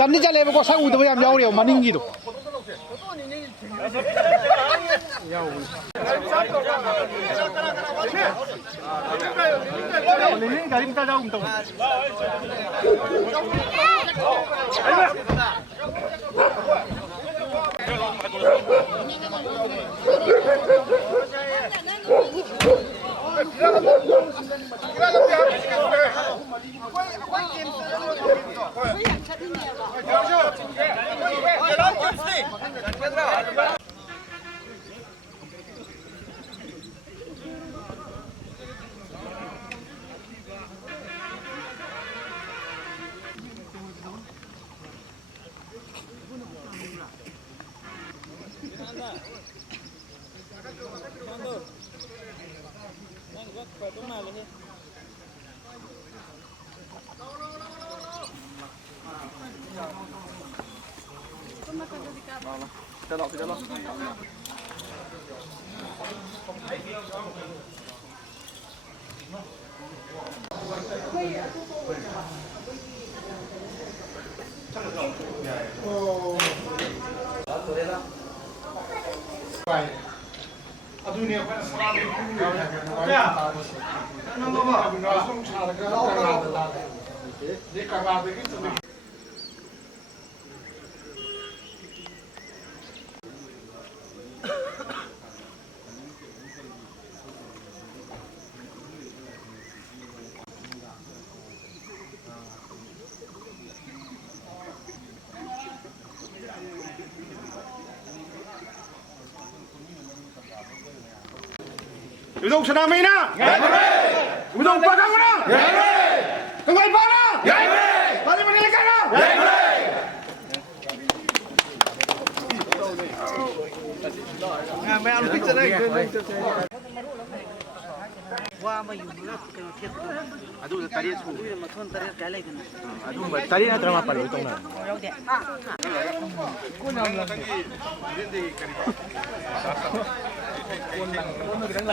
ꯆꯟꯗꯤ ꯆꯠꯂꯦꯕꯀꯣ ꯁꯛ ꯎꯗꯕ ꯌꯥꯝ ꯌꯥꯎꯔꯦꯕ ꯃꯅꯤꯡꯒꯤꯗꯣ 유동 천하메이나 유동 빠장구나 정말 빠나 빨리 빨리 가라ไม่เอาพิจารณาว่ามาอยู่แล้วกันเทียบಅದು ತರಿಯ ಸು ಮತ್ತೊಂದು ತರಿಯ ಕಾಲೇกันಅದು ತರಿಯ ಹತ್ರ ಮಾಪಡಿ ತೋಣ ಯಾವ್ದೇ ಕೋನ ತಂಗಿ ಹಿಂದಿ ಕರಿ ಕೋನ ಗಿರಂಗ